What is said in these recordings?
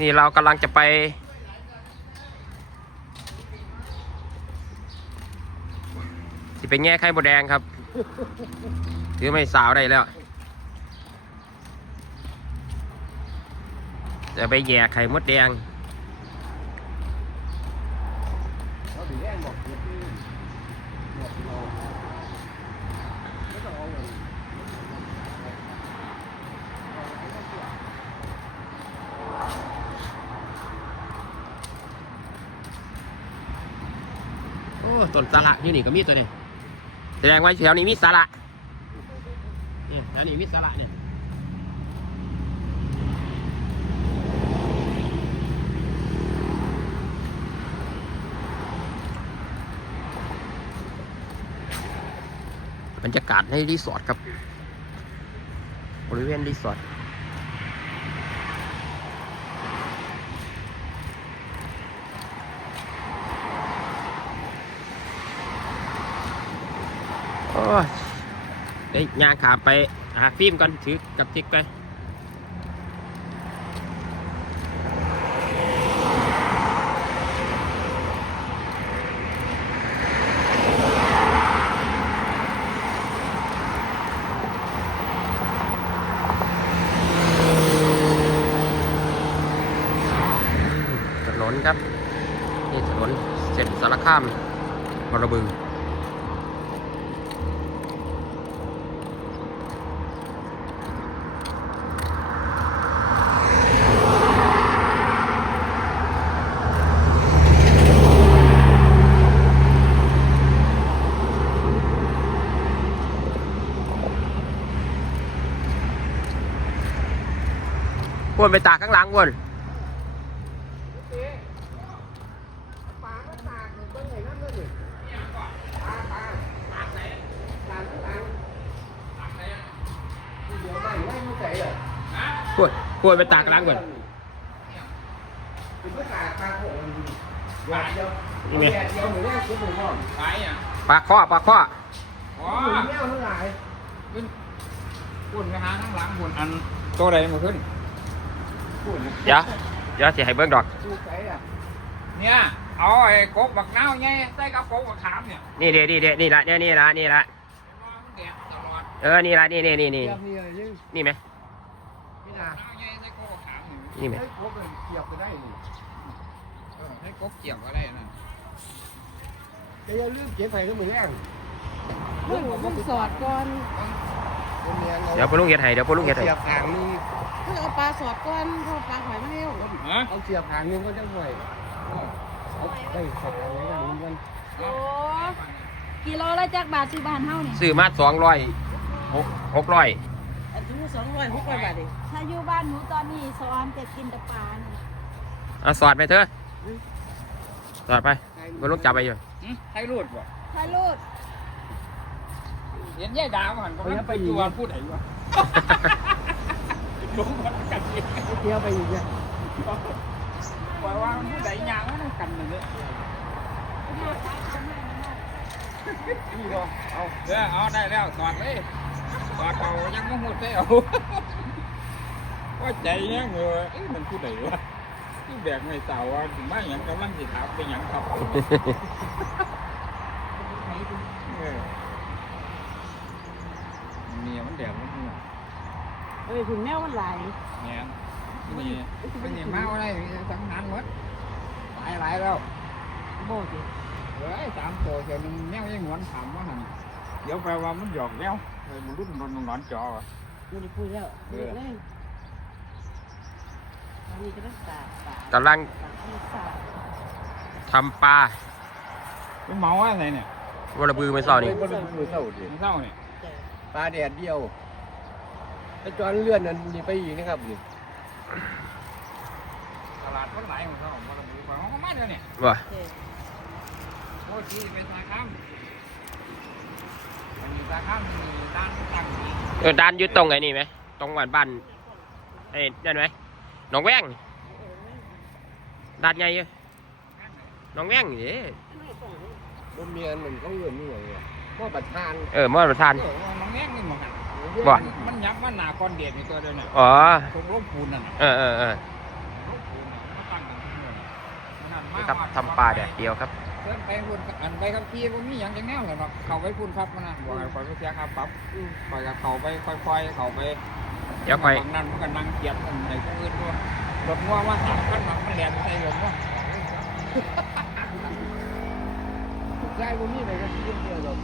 นี่เรากำลังจะไปที่ไปแง่ไข่บดแดงครับ ถือไม่สาวได้แล้ว จะไปแย่ไข่มดแดงเราถึงแย่งบอกเดี๋ยวพี่บอกเราไม่ ต้องเอาเนโอ้ต้นสาระอยู่นี่ก็มีตัวนี้แสดงว่าแถวนี้มีสาระเนี่ยแถวนี้มีสาระเนี่ยบรรยากาศในรีสอร์ทครับ บริเวณรีสอร์ท โอ้ยเดี๋ยวยางขาไปหาฟิล์มก่อนถือกับติ๊กไปถนนครับ นี่ถนนเส้นสารคามบรบึง วนไปตากข้างหลังวนปลาก็ตากอยู่เบื้องไหนนั่นเลยนี่ปลาปลาตากไหนตากข้างหลังตากไหนเดี๋ยวได้ไว้ไม่ใส่เหรอพวนพวนไปตากข้างหลังวนคือเพื่อตากปลาโขงหยอดเดียวนี่ไงแดดเดียวหมูแรกคือหมูก่อนไปอะปลาข้อปลาข้ออ๋อหมูแมวทั้งหลายขึ้นปุ่นไปหาข้างหลังปุ่นอันโตใดมาขึ้นปุ่น เดี๋ยวเดี๋ยวสิให้เบิ้งดอกดูใส่อะเนี่ยเอาไอ้กบบักนาวไงใส่กับกบบักขามเนี่ยนี่เดี๋ยวนี่เดี๋ยวนี่ละเนี่ยนี่ละนี่ละมันแดดตลอดเออนี่ละนี่นี่นี่นี่เกียบนี่เลยยังนี่ไหมพี่นานาวไงใส่กบบักขามนี่นี่ไหมให้ครบเลยเกียบไปได้นี่เออให้กบเกี่ยวก็ได้นั่นจะอย่าลืมเก็บใส่ก็มือแรกมึงมึงสอดก่อนเป็นเมียเราเดี๋ยวพ่อลุงเฮ็ดให้เดี๋ยวพ่อลุงเฮ็ดให้เสียบหางนี่ มึงเอาปลาสอดก่อนเพราะปลาหอยไม่ให้เอาฮะเอาเสียบหางนึงก็จะห่วยเอาได้ใส่อะไรกันมันกันโอ้กี่โลแล้วจากบาทซื้อบ้านเฮานี่ซื้อมาสองร้อยหกหกร้อยอันนี้สองร้อยหกร้อยบาทเองถ้าอยู่บ้านหนูตอนนี้สอนแต่กินแต่ปลานี่เอาสอดไปเถอะสอดไปพ่อลุงจับไปอยู่หึให้รูดบ่ถ้าลูดเห็นยายดาวหันก็มันไปตัวพูดไหนวะ ลงมากันเองเอาเกียบไปอีกเนี่ยว่าว่ามันพูดไหนยางมันกันเลยนี่ก็เอาเออเอาได้แล้วสอด เลยสอดเอายังไม่หูดได้เอาว่าใจเนี่ยเงยเอ้ยมันพูดไหนวะที่แบกไม่เต่าว่าถึงบ้านอย่างกำลังสิถามเป็นอย่างครับเออเมียมันแดกมันหัวเอ้ยถึงแมวมันหลายเนี่ยมีเป็นอย่างมากอะไรสังหารหมดตายหลายแล้วโบสิเฮ้ยสามตัวเดี๋ยวนึงแมวยังหวนถามว่าหันเดี๋ยวแปลว่ามันหยอกแมวเฮ้ยมันรุ่นนอนนอนจอวะไม่ได้พูดแล้วเลิกเลยอันนี้ก็ต้องตากตากกำลังตากให้สาดทำปลามันเมาอะไรเนี่ยวรบือไม่เศร้านี่ก็ดูเศร้าดิมันเศร้าเนี่ยปลาแดดเดียว ไอ้จอนเลื่อนนั่นนี่ไปอีกนะครับนี่ตลาดคนไหลของเขามันระบุไปเขาก็มาเดี๋ยวเนี่ยว่าเจ้โอ้ชีไปสาข้ามมันมีสาข้ามมีด้านตั้งนี้เออด้านอยึดตรงไอ้นี่ไหมตรงบ้านบ้านไอ้นั่นไหมหนองแว้งด้านใหญ่อยู่หนองแว้งนี่บนเมียนมันเขาเลื่อนนี่ไงวะหม้อประทาน เออมอประธานเออน้องแง่งนี่มันหัน บ่ มันยับว่าหนาก้อนเดียดในตัวเดียวเนี่ยอ๋อ ตรงร่มปูนนั่นน่ะเออเออเออร่มปูนนี่ครับทำปลาแดดเดียวครับเส้นไปพุ่นอันไปครับพี่ก็มีอย่างจังแนวเลยเนาะเข้าไปพุ่นครับมันนะบอกให้คอยไปเสียค่าปรับคอยก็เข้าไปค่อยๆเข้าไปเดี๋ยวค่อย ฝั่งนั้นมันก็นั่งเกียบมันไหนก็อื่นด้วยรถงัวว่าหาขั้นหนักมันแหลมใส่รถว่าใช่พวกนี้เลยก็ที่เดียวหรอก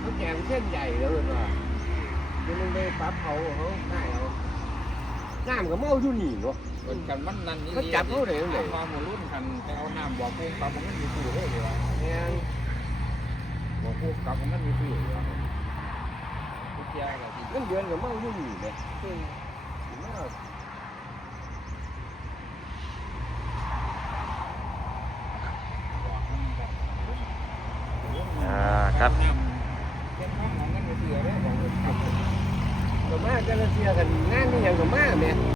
เขาแจงเส้นใหญ่แล้วเลยว่าจะมึงไปปรั๊บเขาเขาได้เอาน้ำก็เมาอยู่นี่เนาะเป็นกันมันนั่นนี่เขาจับเขาเลยเลยมาหมู่รุ่นกันไปเอาน้ำบ่อพุ่งกับมันมีสื่อเลยเลยวะเนี่ยบ่อพุ่งกับมันมีสื่อเลยวะทุกอย่างก็ที่เงินเดือนก็เมาอยู่นี่เลยเมาอ่าครับ น้ำเป็น ห้องของมันมีสื่อเลยบอกเลยก็มาจะเสียกันงานนี่ยังก็มาแม่